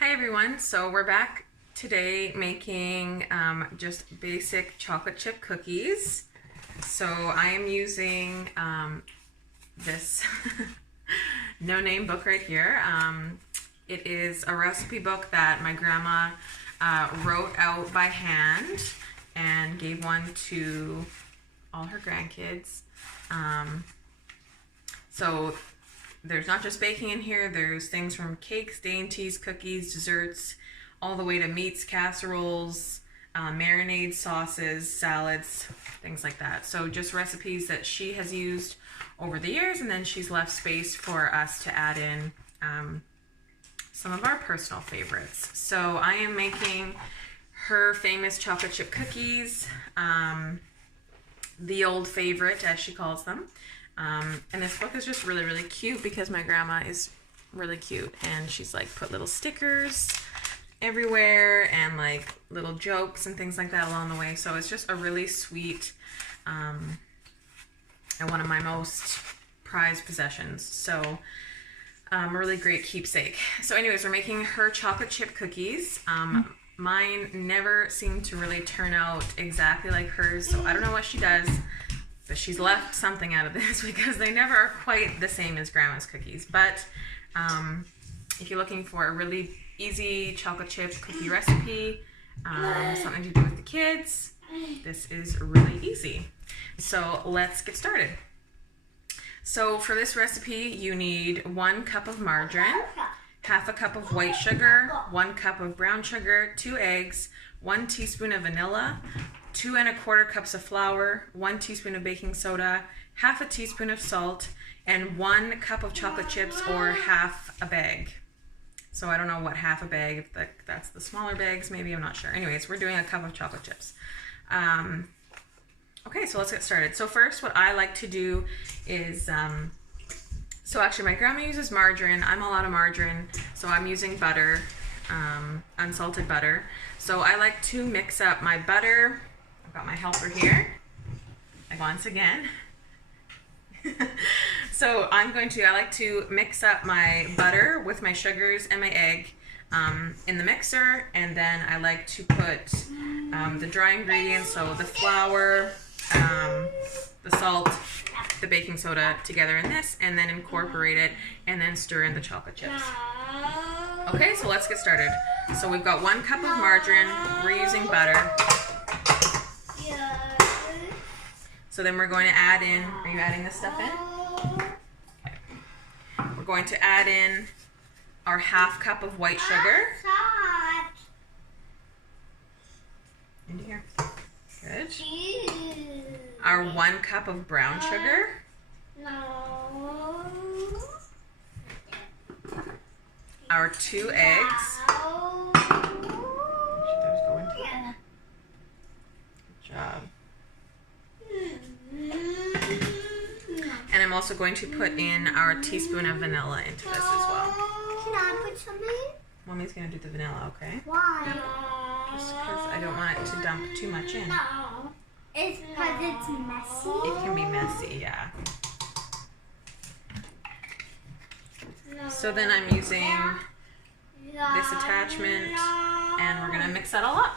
Hi everyone, so we're back today making just basic chocolate chip cookies. So I am using this no-name book right here. It is a recipe book that my grandma wrote out by hand and gave one to all her grandkids. So there's not just baking in here, there's things from cakes, dainties, cookies, desserts, all the way to meats, casseroles, marinades, sauces, salads, things like that. So just recipes that she has used over the years, and then she's left space for us to add in some of our personal favorites. So I am making her famous chocolate chip cookies, the old favorite as she calls them. And this book is just really, really cute because my grandma is really cute, and she's like put little stickers everywhere and like little jokes and things like that along the way. So it's just a really sweet and one of my most prized possessions. So a really great keepsake. So anyways, we're making her chocolate chip cookies. Mine never seem to really turn out exactly like hers, so I don't know what she does. But she's left something out of this because they never are quite the same as Grandma's cookies. But if you're looking for a really easy chocolate chip cookie recipe, something to do with the kids, this is really easy. So let's get started. So for this recipe, you need 1 cup of margarine, half a cup of white sugar, 1 cup of brown sugar, 2 eggs, 1 teaspoon of vanilla, 2 1/4 cups of flour, 1 teaspoon of baking soda, half a teaspoon of salt, and 1 cup of chocolate chips, or half a bag. So I don't know what half a bag, if that's the smaller bags, maybe, I'm not sure. Anyways, we're doing a cup of chocolate chips. Okay, so let's get started. So first, what I like to do is, so actually my grandma uses margarine, I'm all out of margarine, so I'm using butter, unsalted butter. So I like to mix up my butter. I've got my helper here, once again. So I like to mix up my butter with my sugars and my egg in the mixer, and then I like to put the dry ingredients, so the flour, the salt, the baking soda together in this, and then incorporate it, and then stir in the chocolate chips. Okay, so let's get started. So we've got 1 cup of margarine, we're using butter. So then we're going to add in, are you adding this stuff in? Okay. We're going to add in our half cup of white sugar. Into here. Good. Our 1 cup of brown sugar. Our 2 eggs. Good job. And I'm also going to put in our teaspoon of vanilla into this as well. Can I put some in? Mommy's going to do the vanilla, okay? Why? Just because I don't want it to dump too much in. No. It's because it's messy? It can be messy, yeah. No. So then I'm using this attachment, and we're going to mix that all up.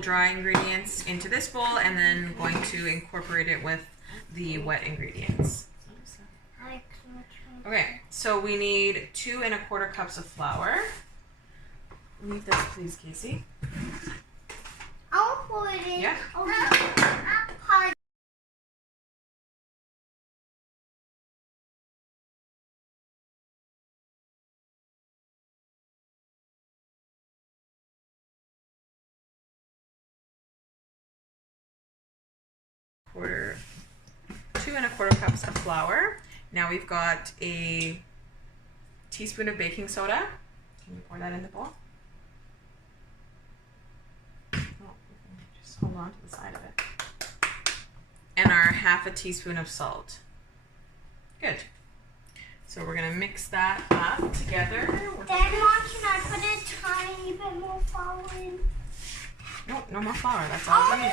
Dry ingredients into this bowl, and then going to incorporate it with the wet ingredients. Okay, so we need 2 1/4 cups of flour. Leave this, please, Casey. I'll put it in. Yeah. Two and a quarter cups of flour. Now we've got a teaspoon of baking soda. Can you pour that in the bowl? Oh, just hold on to the side of it. And our half a teaspoon of salt. Good. So we're gonna mix that up together. Then, Mom, can I put a tiny bit more flour in? No, no more flour. That's all we need.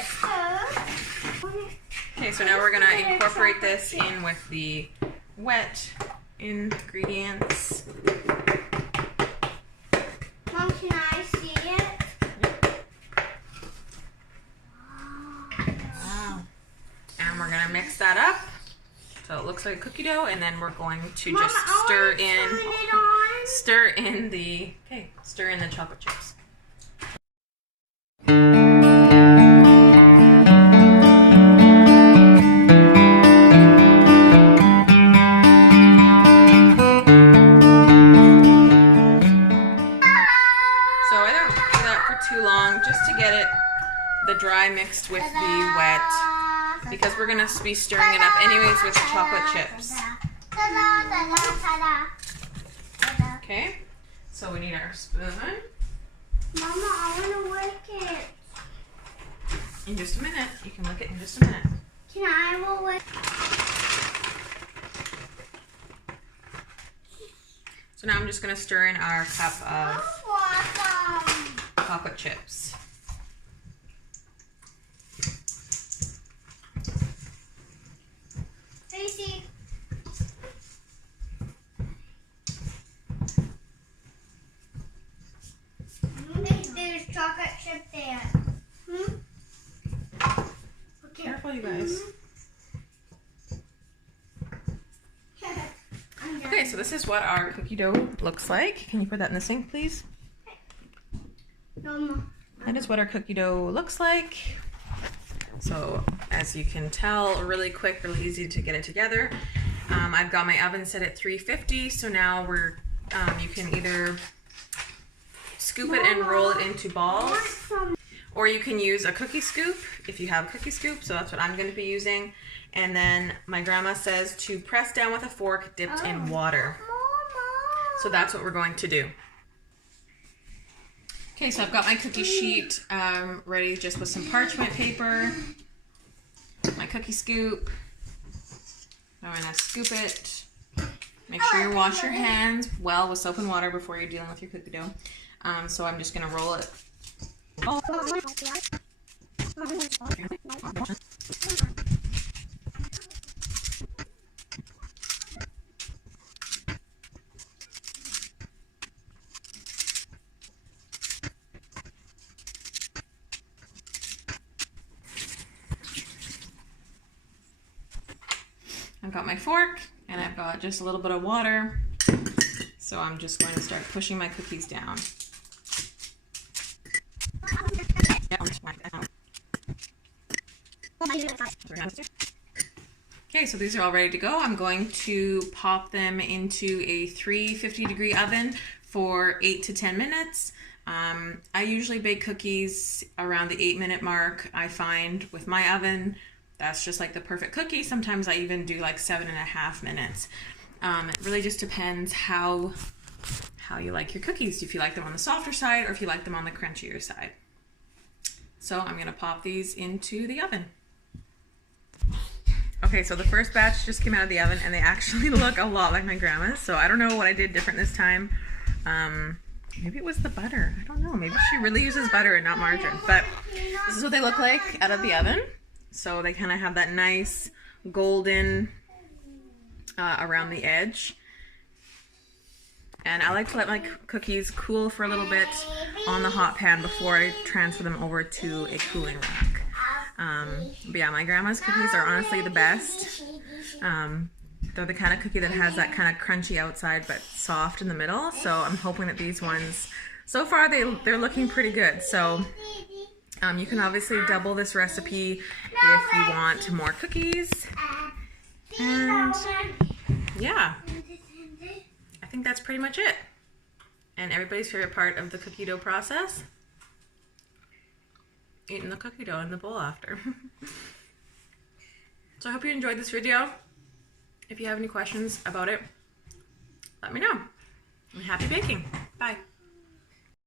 Okay, so now we're gonna incorporate this in with the wet ingredients. Mom, can I see it? Wow. And we're gonna mix that up so it looks like a cookie dough, and then we're going to Mama, just I stir wanna in turn it on. the chocolate chips. So I don't do that for too long, just to get the dry mixed with the wet, because we're gonna be stirring it up anyways with the chocolate chips. Okay, so we need our spoon. Mama, I want to work it. In just a minute. You can lick it in just a minute. Can I will work? So now I'm just gonna stir in our cup of Awesome. chocolate chips. Stacy. There's chocolate chip there. Okay. Careful, you guys. Okay, so this is what our cookie dough looks like. Can you put that in the sink, please? That is what our cookie dough looks like. So as you can tell, really quick, really easy to get it together. I've got my oven set at 350, so now you can either scoop it and roll it into balls, or you can use a cookie scoop if you have a cookie scoop, so that's what I'm going to be using. And then my grandma says to press down with a fork dipped in water. So that's what we're going to do. Okay, so I've got my cookie sheet ready just with some parchment paper, my cookie scoop. I'm going to scoop it. Make sure you wash your hands well with soap and water before you're dealing with your cookie dough. So I'm just going to roll it. I've got my fork and I've got just a little bit of water. So I'm just going to start pushing my cookies down. Okay, so these are all ready to go. I'm going to pop them into a 350-degree oven for 8 to 10 minutes. I usually bake cookies around the 8-minute mark. I find with my oven, that's just like the perfect cookie. Sometimes I even do like 7.5 minutes. It really just depends how you like your cookies. If you like them on the softer side or if you like them on the crunchier side. So I'm gonna pop these into the oven. Okay, so the first batch just came out of the oven and they actually look a lot like my grandma's. So I don't know what I did different this time. Maybe it was the butter. I don't know. Maybe she really uses butter and not margarine. But this is what they look like out of the oven. So they kind of have that nice golden around the edge. And I like to let my cookies cool for a little bit on the hot pan before I transfer them over to a cooling rack. But yeah, my grandma's cookies are honestly the best. They're the kind of cookie that has that kind of crunchy outside but soft in the middle. So I'm hoping that these ones, so far they're looking pretty good. So you can obviously double this recipe if you want more cookies. And yeah, I think that's pretty much it. And everybody's favorite part of the cookie dough process, eating the cookie dough in the bowl after. So I hope you enjoyed this video. If you have any questions about it, let me know. And happy baking. Bye.